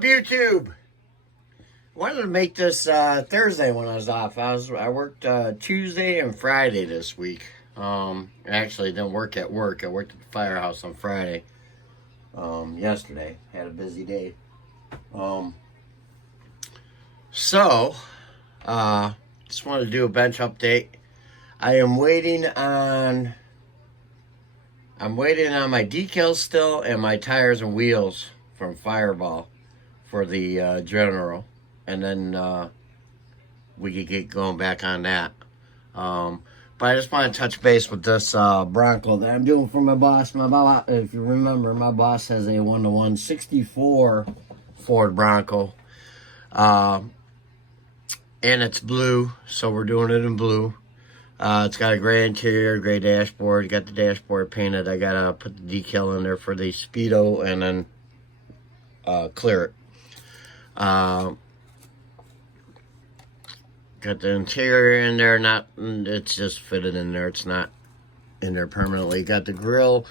up, YouTube? Wanted to make this Thursday when I was off. I worked Tuesday and Friday this week. Actually didn't work at work. I worked at the firehouse on Friday. Yesterday had a busy day. Just wanted to do a bench update. I'm waiting on my decals still and my tires and wheels from Fireball for the General, and then we could get going back on that. But I just want to touch base with this Bronco that I'm doing for my boss. If you remember, my boss has a 1-to-1 64 Ford Bronco, and it's blue, so we're doing it in blue. It's got a gray interior, gray dashboard. Got the dashboard painted. I gotta put the decal in there for the Speedo and then clear it. Got the interior in there. It's just fitted in there. It's not in there permanently. Got the grill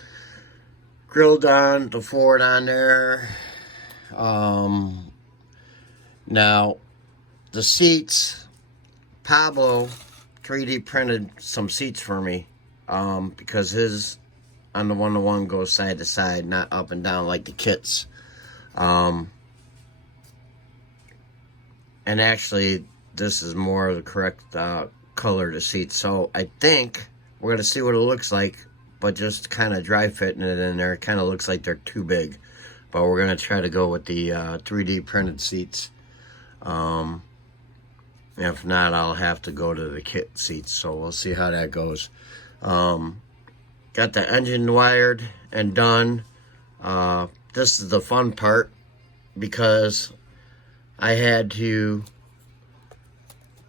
done, the Ford on there. Now the seats, Pablo 3D printed some seats for me, because his on the 1-to-1 goes side to side, not up and down like the kits. And actually, this is more of the correct color to seats. So I think we're gonna see what it looks like, but just kind of dry fitting it in there. It kind of looks like they're too big, but we're gonna try to go with the 3D printed seats. If not, I'll have to go to the kit seats, so we'll see how that goes. Got the engine wired and done. This is the fun part, because I had to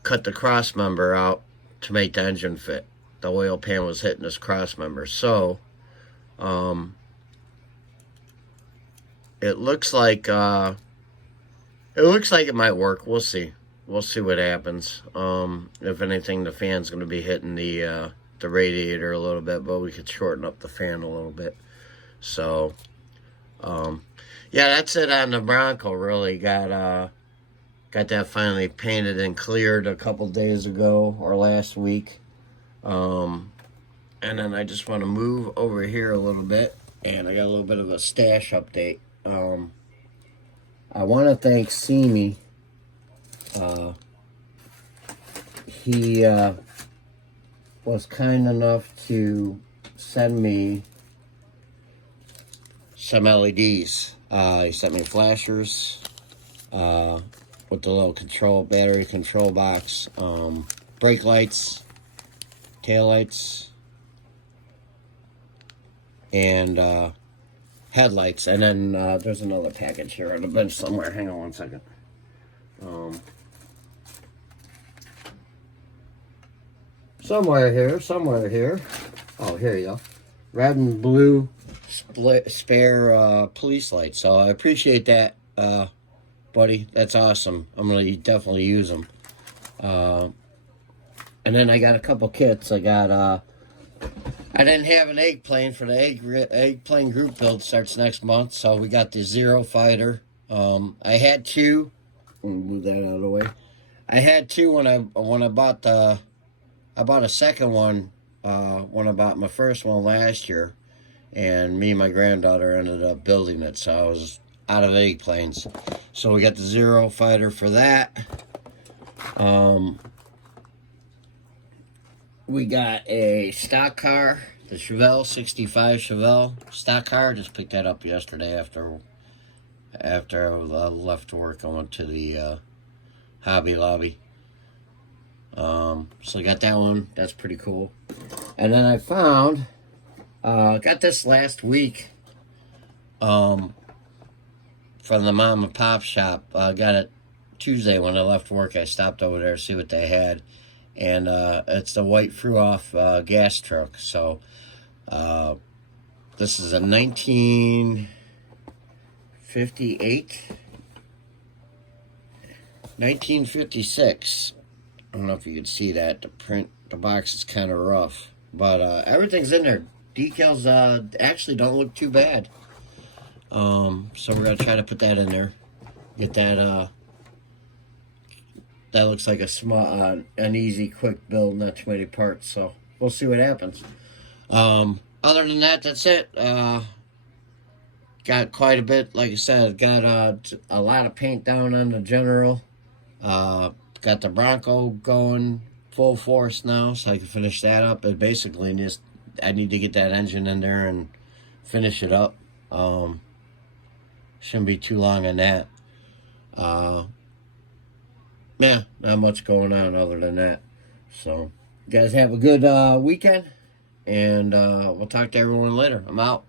cut the cross member out to make the engine fit. The oil pan was hitting this cross member, so it looks like it might work. We'll see. We'll see what happens. If anything, the fan's going to be hitting the radiator a little bit, but we could shorten up the fan a little bit. So, yeah, that's it on the Bronco. Really got that finally painted and cleared a couple days ago or last week. And then I just want to move over here a little bit, and I got a little bit of a stash update. I want to thank Simi. He was kind enough to send me some LEDs. He sent me flashers with the little battery control box, brake lights, tail lights, and headlights. And then there's another package here on the bench somewhere. Hang on one second. Somewhere here. Oh, here you go. Red and blue spare police lights. So I appreciate that, buddy. That's awesome. I'm going to definitely use them. And then I got a couple kits. I didn't have an egg plane for the egg plane group build. Starts next month. So we got the Zero Fighter. I had two. Let me move that out of the way. I had two when I bought I bought a second one when I bought my first one last year, and me and my granddaughter ended up building it, so I was out of egg planes. So we got the Zero Fighter for that. We got a stock car, the Chevelle 65 Chevelle stock car. Just picked that up yesterday after I left work. I went to the Hobby Lobby. So I got that one. That's pretty cool. And then I found, got this last week, from the mom and pop shop. I got it Tuesday when I left work. I stopped over there to see what they had. And, it's the white threw-off, gas truck. So, this is a 1956. I don't know if you can see that. The box is kind of rough, but everything's in there. Decals actually don't look too bad. So we're gonna try to put that in there. Get that, that looks like a small, an easy, quick build, not too many parts, so we'll see what happens. Other than that, that's it. Got quite a bit, like I said, got a lot of paint down on the General. Got the Bronco going full force now, so I can finish that up. But basically, just I need to get that engine in there and finish it up. Shouldn't be too long on that. Yeah, not much going on other than that. So, you guys have a good weekend, and we'll talk to everyone later. I'm out.